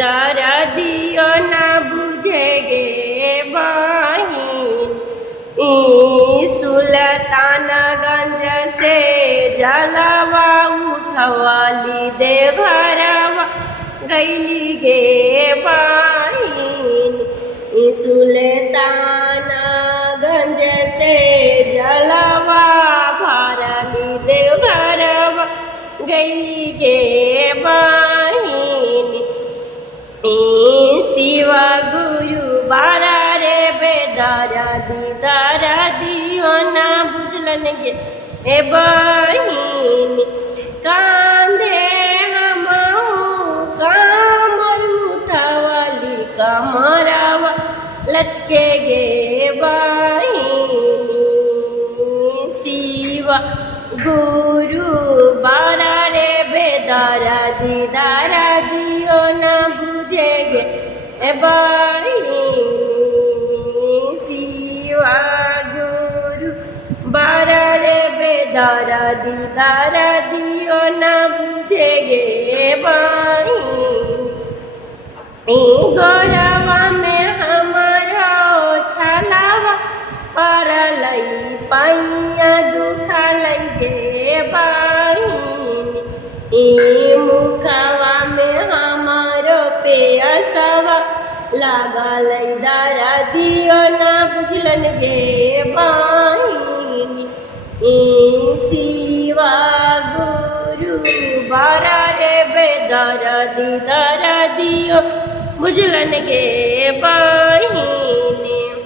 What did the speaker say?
दारा दियो ना बुझे गे बहिन सुल्तानगंज से जलवा उठवाली देवरवा गैली गे बहिन सुल्तानगंज से जलवा भरली देवरवा गैली गे बहिन शिव गुरु बारा रे बेदारा दियो ना बुझलन गे ए बहिन कांधे हमहू कामर उठावली कमरवा लचके गे बहिन शिव गुरु बारा रे बेदारा दियो ना बुझे गे ए बहिन शिव गुरु बारा रे बेदारा दियो ना बुझे गे बहिन गौरवा में हमारा छलावा परलई पाइया दुखलई गे बहिन मुखवा में हमारो पेयसवा लागलई दारा दियो ना बुझलन गे बहिन शिवा गुरु बारा रे बेदारा दियो बुझलन गे बहिन।